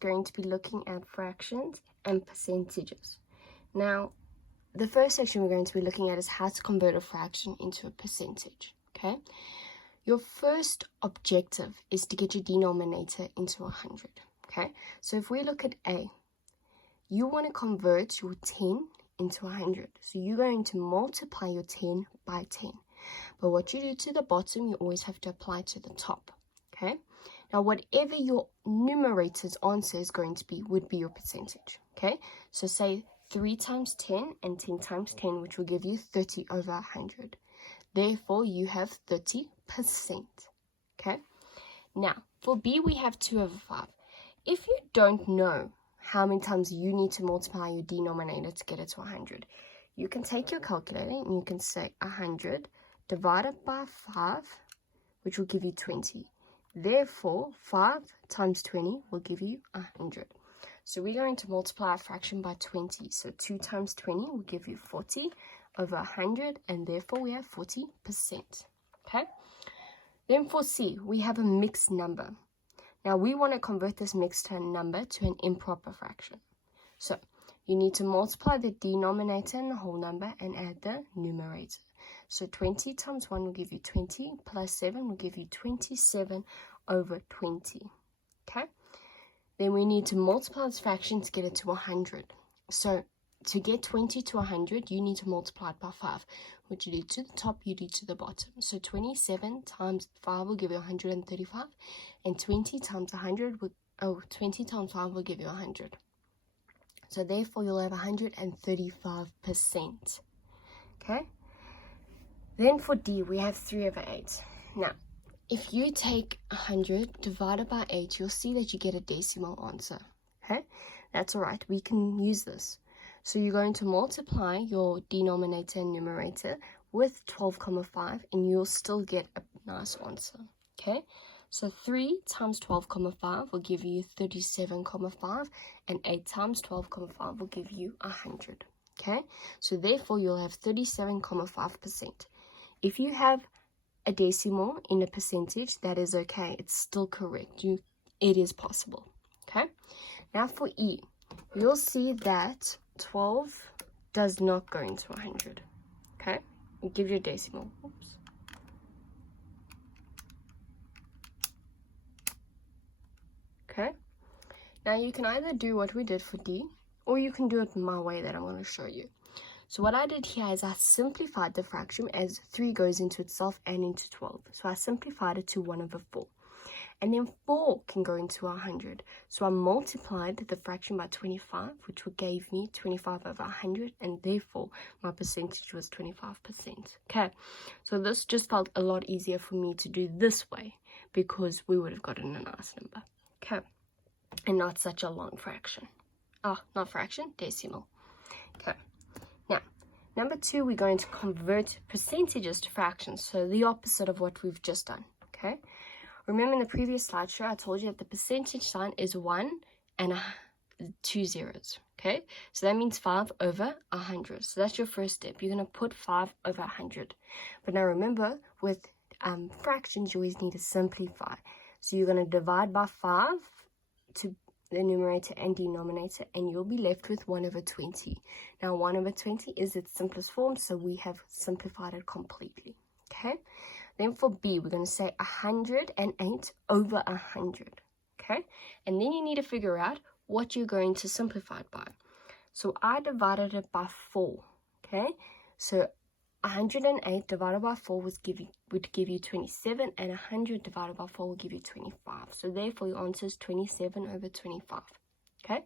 going to be looking at fractions and percentages. Now, the first section we're going to be looking at is how to convert a fraction into a percentage, okay? Your first objective is to get your denominator into 100, okay? So if we look at A, you want to convert your 10 into 100. So you're going to multiply your 10 by 10. But what you do to the bottom, you always have to apply to the top, okay? Now, whatever your numerator's answer is going to be, would be your percentage, okay? So say 3 times 10 and 10 times 10, which will give you 30 over 100. Therefore, you have 30%, okay? Now, for B, we have 2 over 5. If you don't know how many times you need to multiply your denominator to get it to 100, you can take your calculator and you can say 100 divided by 5, which will give you 20. Therefore, 5 times 20 will give you 100. So we're going to multiply a fraction by 20. So 2 times 20 will give you 40 over 100, and therefore we have 40%. Okay? Then for C, we have a mixed number. Now we want to convert this mixed number to an improper fraction. So you need to multiply the denominator and the whole number and add the numerator. So 20 times 1 will give you 20, plus 7 will give you 27 over 20. Okay? Then we need to multiply this fraction to get it to 100. So to get 20 to 100, you need to multiply it by 5. What you do to the top, you do to the bottom. So 27 times 5 will give you 135, and 20 times 5 will give you 100. So therefore, you'll have 135%. Okay? Then for D, we have 3 over 8. Now, if you take 100 divided by 8, you'll see that you get a decimal answer. Okay? That's all right. We can use this. So you're going to multiply your denominator and numerator with 12,5, and you'll still get a nice answer. Okay? So 3 times 12,5 will give you 37,5, and 8 times 12,5 will give you 100. Okay? So therefore, you'll have 37,5%. If you have a decimal in a percentage, that is okay. It's still correct. It is possible. Okay? Now for E, you'll see that 12 does not go into 100. Okay? I'll give you a decimal. Oops. Okay? Now you can either do what we did for D, or you can do it my way that I'm going to show you. So what I did here is I simplified the fraction as 3 goes into itself and into 12. So I simplified it to 1 over 4. And then 4 can go into 100. So I multiplied the fraction by 25, which gave me 25 over 100. And therefore, my percentage was 25%. Okay, so this just felt a lot easier for me to do this way, because we would have gotten a nice number. Okay, and not such a long fraction. Not fraction, decimal. Okay. Now, number 2, we're going to convert percentages to fractions. So the opposite of what we've just done, okay? Remember in the previous slideshow, I told you that the percentage sign is 1 and 2 zeros, okay? So that means 5 over 100. So that's your first step. You're going to put 5 over 100. But now remember, with fractions, you always need to simplify. So you're going to divide by 5 to the numerator and denominator, and you'll be left with 1 over 20. Now 1 over 20 is its simplest form, so we have simplified it completely. Okay, then for B, we're going to say 108 over 100. Okay, and then you need to figure out what you're going to simplify it by. So I divided it by 4. Okay, so 108 divided by 4 would give you 27, and 100 divided by 4 will give you 25. So therefore, your answer is 27 over 25. Okay?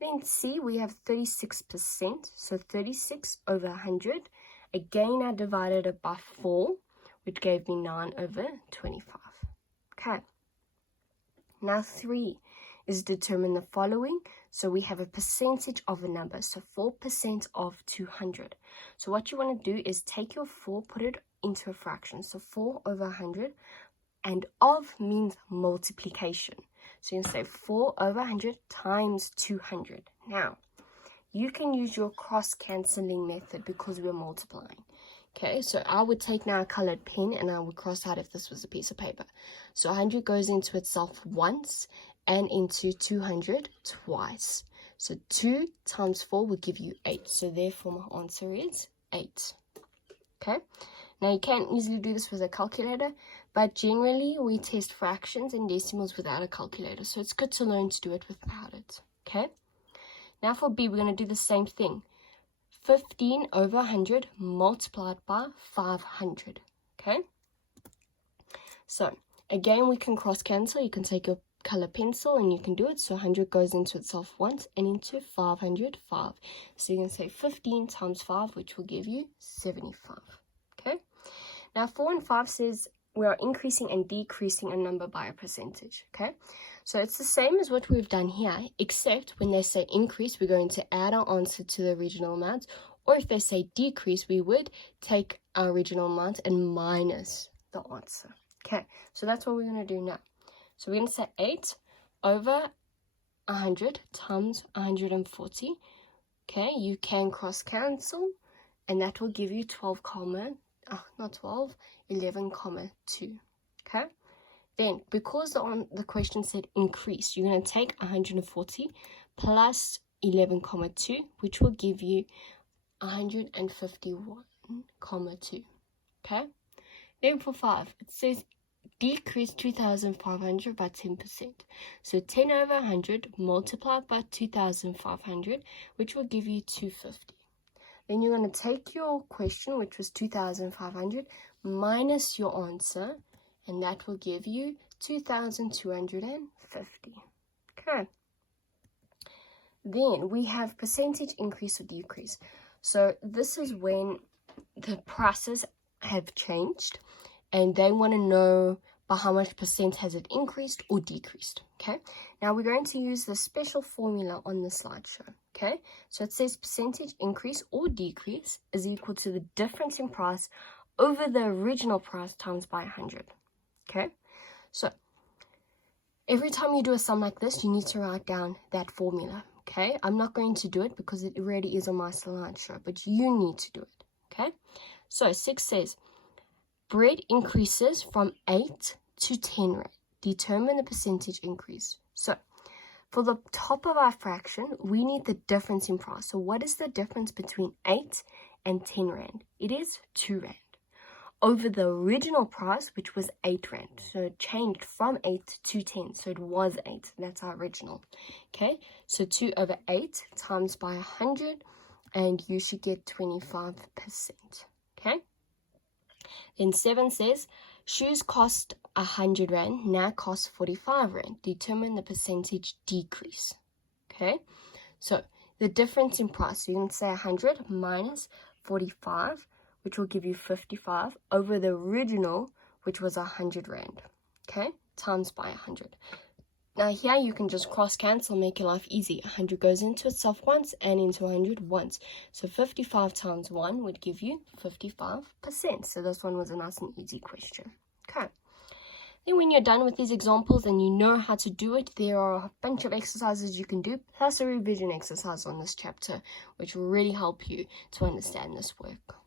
Then C, we have 36%. So 36 over 100. Again, I divided it by 4, which gave me 9 over 25. Okay. Now 3 is determine the following. So we have a percentage of a number. So 4% of 200. So what you want to do is take your 4, put it into a fraction. So 4 over 100. And of means multiplication. So you can say 4 over 100 times 200. Now, you can use your cross-cancelling method because we're multiplying. Okay, so I would take now a colored pen and I would cross out if this was a piece of paper. So 100 goes into itself once, and into 200 twice. So 2 times 4 will give you 8. So therefore my answer is 8. Okay. Now you can easily do this with a calculator, but generally we test fractions and decimals without a calculator. So it's good to learn to do it without it. Okay. Now for B, we're going to do the same thing. 15 over 100 multiplied by 500. Okay. So again, we can cross cancel. You can take your color pencil and you can do it. So 100 goes into itself once and into 500, 5. So you can say 15 times 5, which will give you 75. Okay. Now 4 and 5 says we are increasing and decreasing a number by a percentage. Okay. So it's the same as what we've done here, except when they say increase, we're going to add our answer to the original amount. Or if they say decrease, we would take our original amount and minus the answer. Okay, so that's what we're going to do now. So we're going to say 8 over 100 times 140. Okay, you can cross cancel, and that will give you 11,2. Okay, then because the question said increase, you're going to take 140 plus 11,2, which will give you 151,2. Okay, then for 5, it says decrease 2,500 by 10%. So 10 over 100 multiplied by 2,500, which will give you 250. Then you're going to take your question, which was 2,500, minus your answer, and that will give you 2,250. Okay. Then we have percentage increase or decrease. So this is when the prices have changed and they want to know by how much percent has it increased or decreased. Okay, now we're going to use the special formula on the slideshow. Okay, so it says percentage increase or decrease is equal to the difference in price over the original price times by 100. Okay, so every time you do a sum like this, you need to write down that formula. Okay, I'm not going to do it because it already is on my slideshow, but you need to do it. Okay, so 6 says bread increases from 8 to 10 rand. Determine the percentage increase. So for the top of our fraction, we need the difference in price. So what is the difference between 8 and 10 rand? It is 2 rand. Over the original price, which was 8 rand. So it changed from 8 to 10. So it was 8. That's our original. Okay, so 2 over 8 times by 100, and you should get 25%. Okay. Then 7 says, shoes cost 100 rand, now cost 45 rand. Determine the percentage decrease. Okay, so the difference in price, so you can say 100 minus 45, which will give you 55, over the original, which was 100 rand. Okay, times by 100. Now here you can just cross cancel, make your life easy. 100 goes into itself once and into 100 once. So 55 times 1 would give you 55%. So this one was a nice and easy question. Okay. Then when you're done with these examples and you know how to do it, there are a bunch of exercises you can do, plus a revision exercise on this chapter, which will really help you to understand this work.